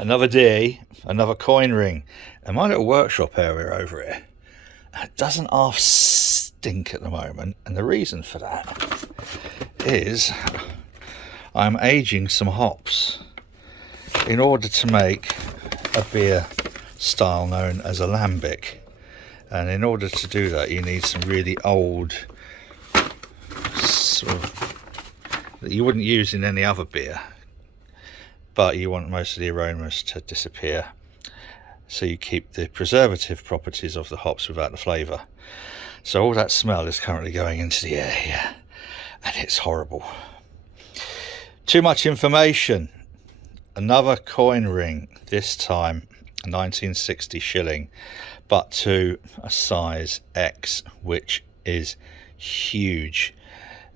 Another day, another coin ring, and my little workshop area over here, it doesn't half stink at the moment, and the reason for that is I'm aging some hops in order to make a beer style known as a lambic. And in order to do that, you need some really old, sort of, that you wouldn't use in any other beer, but you want most of the aromas to disappear, so you keep the preservative properties of the hops without the flavour. So all that smell is currently going into the air here, and it's horrible. Too much information. Another coin ring, this time 1960 shilling, but to a size X, which is huge.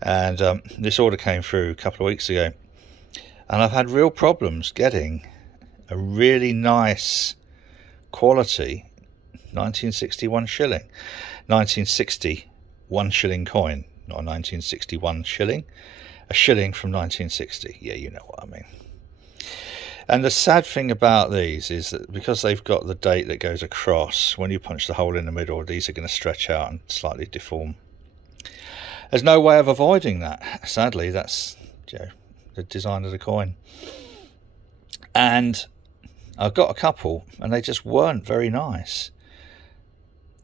And this order came through a couple of weeks ago, and I've had real problems getting a really nice quality 1961 shilling. 1960 1 shilling coin, not a 1961 shilling, a shilling from 1960. Yeah, you know what I mean. And the sad thing about these is that because they've got the date that goes across, when you punch the hole in the middle, these are going to stretch out and slightly deform. There's no way of avoiding that. Sadly, that's, you know, the design of the coin. And I've got a couple, and they just weren't very nice.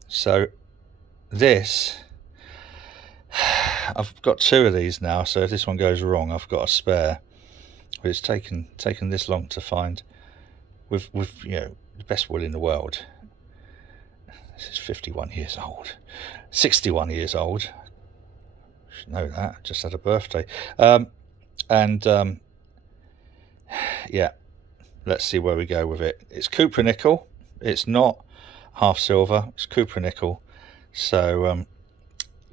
So this, I've got 2 of these now, so if this one goes wrong, I've got a spare. But it's taken this long to find, with you know, the best will in the world. This is 51 years old, 61 years old. I should know that. I just had a birthday. Yeah, let's see where we go with it. It's copper nickel. It's not half silver. It's copper nickel. So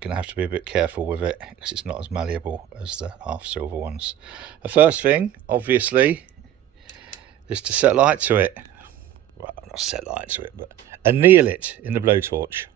gonna have to be a bit careful with it because it's not as malleable as the half silver ones. The first thing, obviously, is to set light to it. Well, not set light to it, but anneal it in the blowtorch.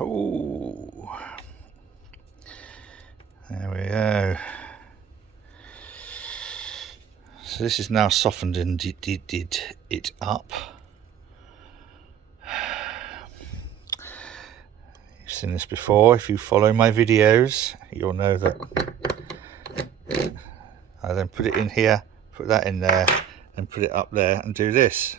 Ooh. There we go. So this is now softened and did it up. You've seen this before. If you follow my videos, you'll know that I then put it in here, put that in there, and put it up there and do this.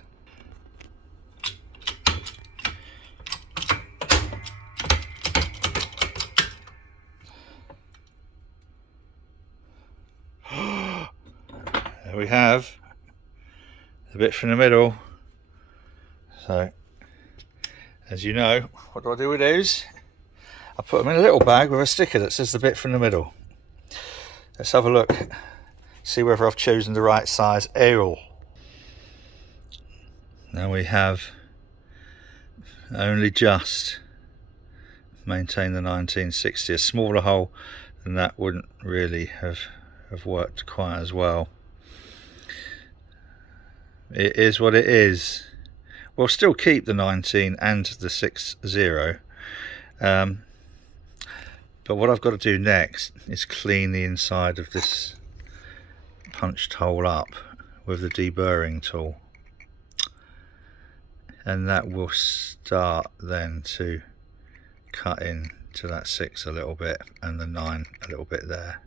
There we have the bit from the middle. So, as you know, what do I do with those? I put them in a little bag with a sticker that says the bit from the middle. Let's have a look, see whether I've chosen the right size ale. Now we have only just maintained the 1960. A smaller hole than that wouldn't really have worked quite as well. It is what it is. We'll still keep the 19 and the 60, but what I've got to do next is clean the inside of this punched hole up with the deburring tool, and that will start then to cut in to that 6 a little bit and the 9 a little bit there.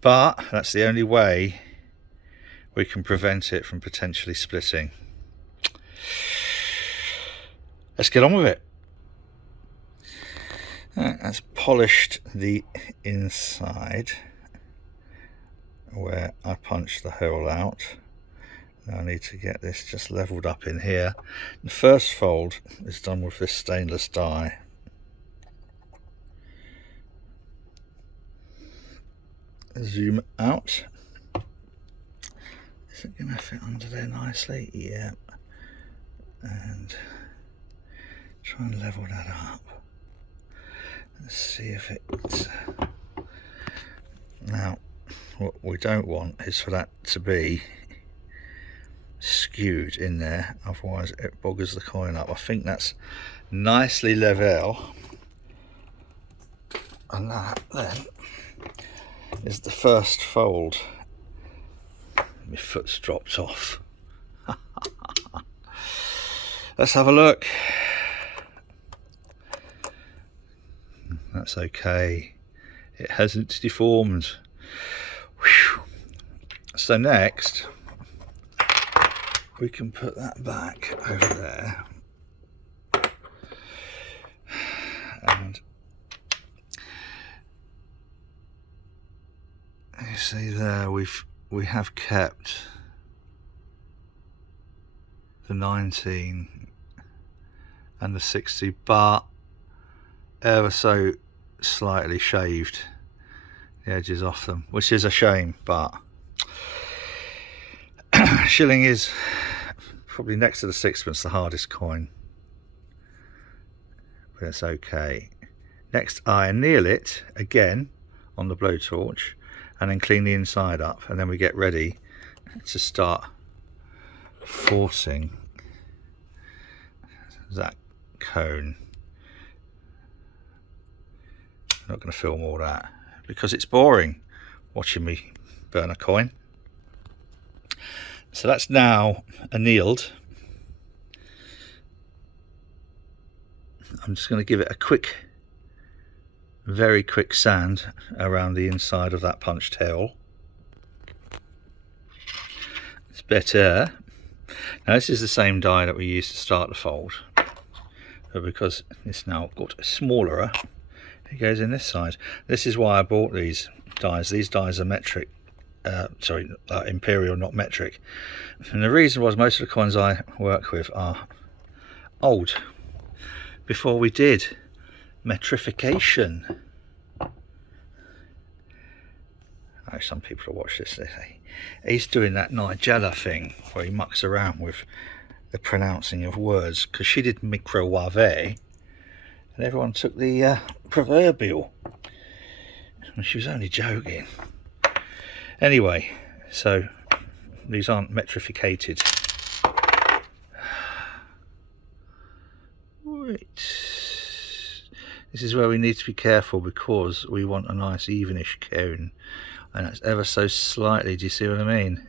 But that's the only way we can prevent it from potentially splitting. Let's get on with it. That's polished the inside where I punched the hole out. Now I need to get this just leveled up in here. The first fold is done with this stainless die. Zoom out. Is it going to fit under there nicely? Yeah. And try and level that up. Let's see if it's... Now, what we don't want is for that to be skewed in there, otherwise it boggers the coin up. I think that's nicely level, and that then is the first fold. My foot's dropped off. Let's have a look. That's okay, it hasn't deformed. Whew. So next we can put that back over there, and you see there we have kept the 19 and the 60, but ever so slightly shaved the edges off them, which is a shame, but Shilling is probably next to the sixpence the hardest coin, but it's okay. Next I anneal it again on the blowtorch and then clean the inside up, and then we get ready to start forcing that cone. I'm not going to film all that because it's boring watching me burn a coin. So that's now annealed. I'm just going to give it a quick, very quick sand around the inside of that punched hole. It's better. Now this is the same die that we used to start the fold, but because it's now got a smaller, it goes in this side. This is why I bought these dies. These dies are metric, imperial, not metric. And the reason was most of the coins I work with are old, before we did metrification. I know some people will watch this, they say he's doing that Nigella thing where he mucks around with the pronouncing of words, because she did microwave and everyone took the proverbial, and she was only joking. Anyway, so these aren't metrificated. Wait. This is where we need to be careful, because we want a nice evenish cone, and it's ever so slightly, do you see what I mean?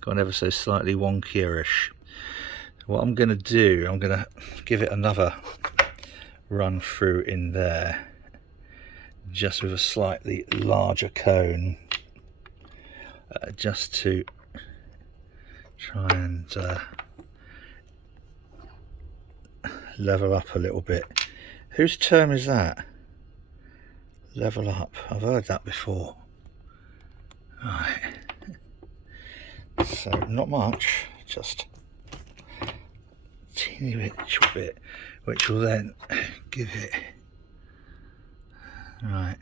Gone ever so slightly wonkierish. What I'm going to do, I'm going to give it another run through in there, just with a slightly larger cone, just to try and level up a little bit. Whose term is that? Level up. I've heard that before. Right. So not much, just a teeny bit, which will then give it. Right.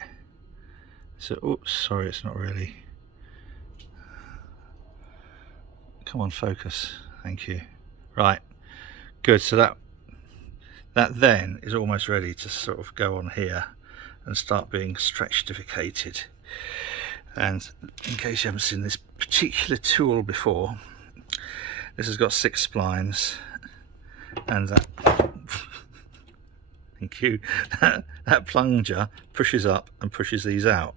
So, oops, sorry, it's not really. Come on, focus. Thank you. Right. Good. So that then is almost ready to sort of go on here and start being stretchificated. And in case you haven't seen this particular tool before, this has got 6 splines, and that thank you, that plunger pushes up and pushes these out,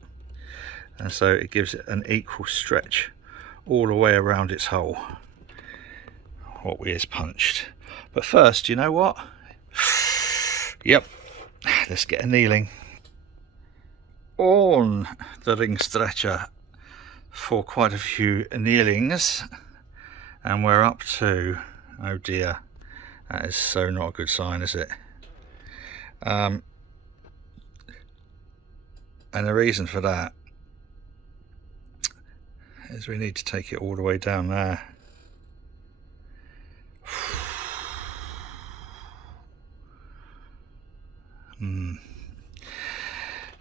and so it gives it an equal stretch all the way around its hole, what we has punched. But first, you know what? Yep, let's get annealing on the ring stretcher for quite a few annealings, and we're up to, oh dear, that is so not a good sign, is it? And the reason for that is we need to take it all the way down there.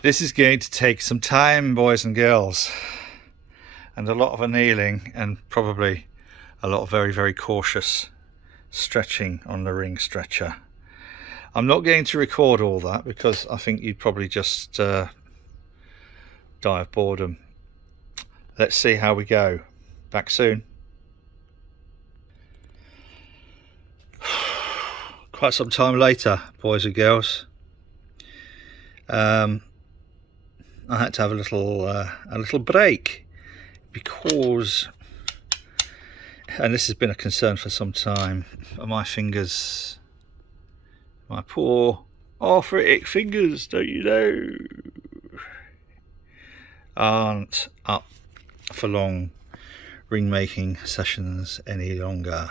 This is going to take some time, boys and girls, and a lot of annealing, and probably a lot of very, very cautious stretching on the ring stretcher. I'm not going to record all that because I think you'd probably just die of boredom. Let's see how we go. Back soon. Quite some time later, boys and girls. I had to have a little break because, and this has been a concern for some time, my fingers, my poor arthritic fingers, don't you know, aren't up for long ring making sessions any longer.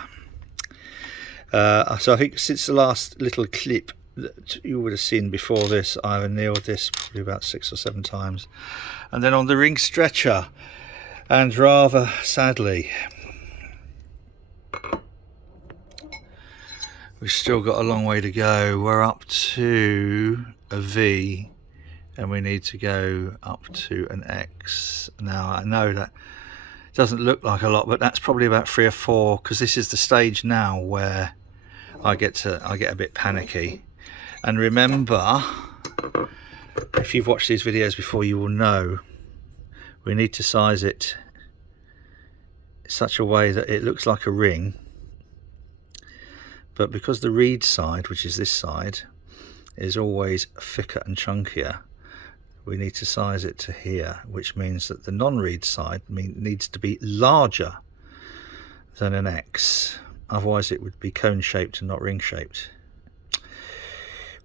So I think since the last little clip that you would have seen before this, I've annealed this probably about 6 or 7 times, and then on the ring stretcher, and rather sadly we've still got a long way to go. We're up to a V and we need to go up to an X. Now I know that doesn't look like a lot, but that's probably about 3 or 4, because this is the stage now where I get a bit panicky. And remember, if you've watched these videos before, you will know we need to size it in such a way that it looks like a ring, but because the reed side, which is this side, is always thicker and chunkier, we need to size it to here, which means that the non-reed side needs to be larger than an X, otherwise it would be cone shaped and not ring shaped.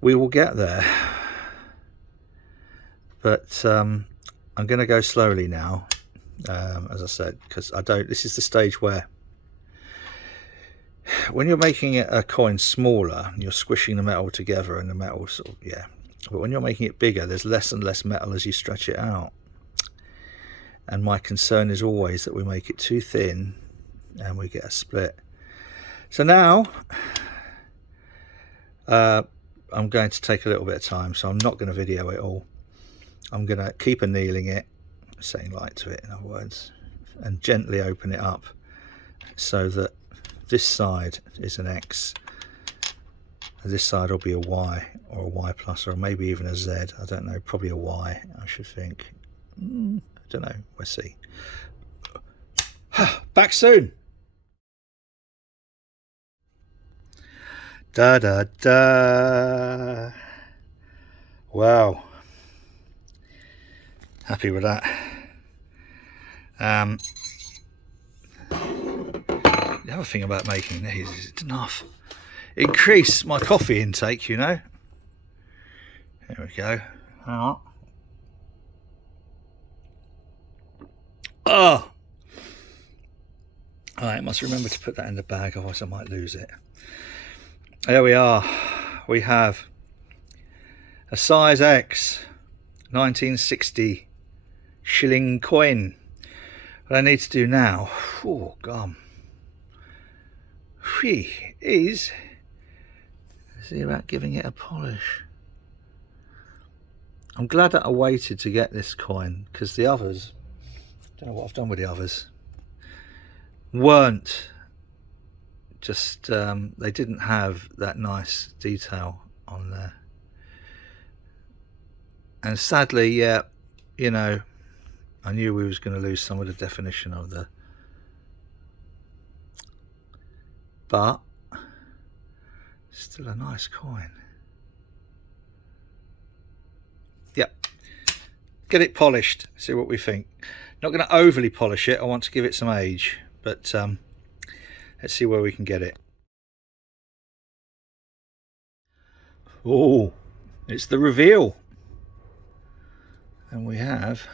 We will get there, but I'm going to go slowly now, as I said, because this is the stage where when you're making a coin smaller, you're squishing the metal together and the metal sort of, but when you're making it bigger, there's less and less metal as you stretch it out. And my concern is always that we make it too thin and we get a split. So now I'm going to take a little bit of time, so I'm not going to video it all. I'm going to keep annealing it, setting light to it in other words, and gently open it up so that this side is an X, and this side will be a Y or a Y plus, or maybe even a Z. I don't know, probably a Y, I should think. I don't know, we'll see. Back soon. Da da da. Wow, happy with that. The other thing about making these is it doesn't increase my coffee intake, you know. There we go. Oh, I must remember to put that in the bag, otherwise I might lose it. There we are. We have a size X 1960 shilling coin. What I need to do now, oh gum, is see about giving it a polish. I'm glad that I waited to get this coin, because the others, don't know what I've done with the others, weren't just they didn't have that nice detail on there. And sadly, yeah, you know, I knew we was going to lose some of the definition of the, but still a nice coin. Yep, get it polished, see what we think. Not going to overly polish it, I want to give it some age, but let's see where we can get it. Oh, it's the reveal. And we have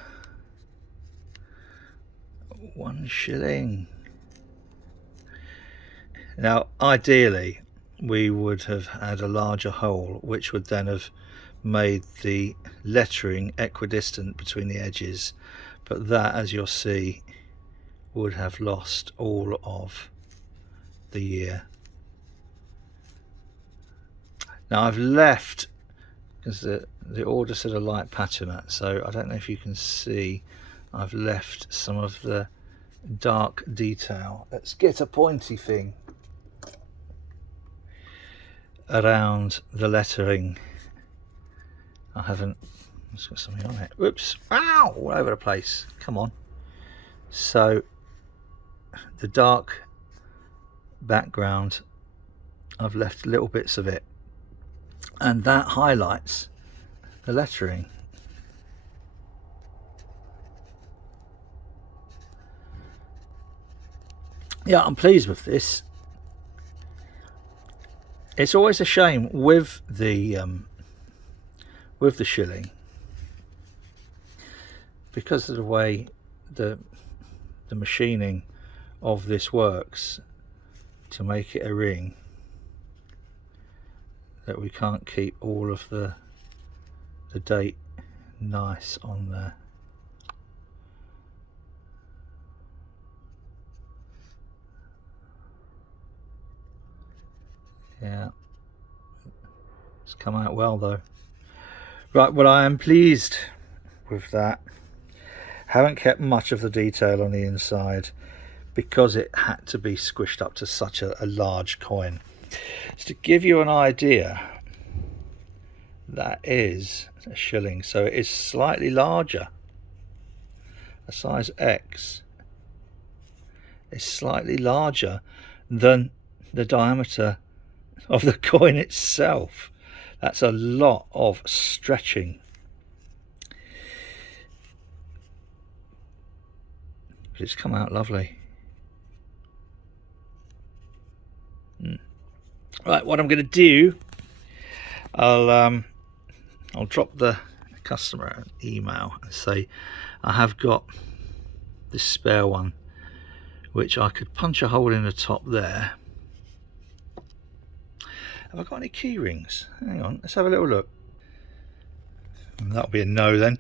1 shilling. Now, ideally, we would have had a larger hole, which would then have made the lettering equidistant between the edges. But that, as you'll see, would have lost all of the year. Now I've left, because the order said a light patina, so I don't know if you can see, I've left some of the dark detail. Let's get a pointy thing around the lettering. I haven't, let's got something on it. Whoops, ow, all over the place, come on. So the dark background, I've left little bits of it, and that highlights the lettering. Yeah, I'm pleased with this. It's always a shame with the shilling, because of the way the machining of this works to make it a ring, that we can't keep all of the date nice on there. Yeah, it's come out well though. Right, well, I am pleased with that. Haven't kept much of the detail on the inside because it had to be squished up to such a large coin. So to give you an idea, that is a shilling, so it is slightly larger. A size X is slightly larger than the diameter of the coin itself. That's a lot of stretching. But it's come out lovely. Right, what I'm going to do, I'll drop the customer an email and say I have got this spare one which I could punch a hole in the top there. Have I got any key rings? Hang on, let's have a little look. That'll be a no then.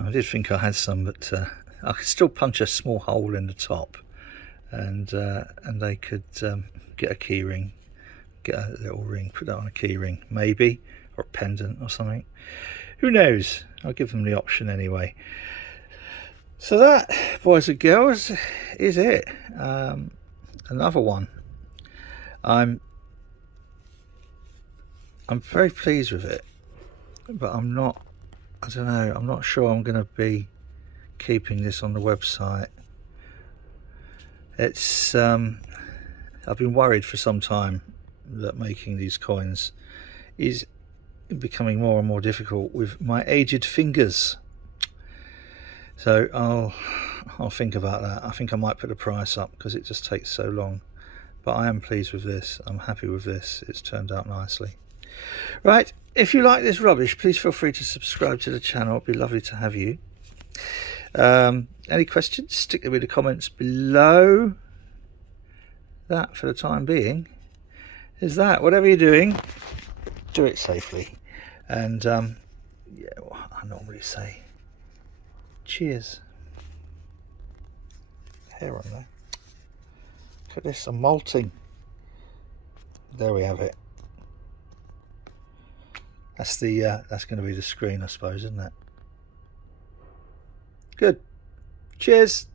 I did think I had some, but I could still punch a small hole in the top, and they could get a key ring, get a little ring, put that on a key ring maybe, or a pendant or something. Who knows? I'll give them the option anyway. So that, boys and girls, is it. Another one. I'm very pleased with it, but I'm not, I don't know, I'm not sure I'm going to be keeping this on the website. It's I've been worried for some time that making these coins is becoming more and more difficult with my aged fingers. So I'll think about that. I think I might put the price up because it just takes so long. But I am pleased with this. I'm happy with this. It's turned out nicely. Right, if you like this rubbish, please feel free to subscribe to the channel. It'd be lovely to have you. Any questions, stick them in the comments below. That, for the time being, is that. Whatever you're doing, do it safely. And yeah, well, I normally say cheers. Hair on there. Look at this, I'm molting. There we have it. That's the that's going to be the screen, I suppose, isn't it? Good. Cheers.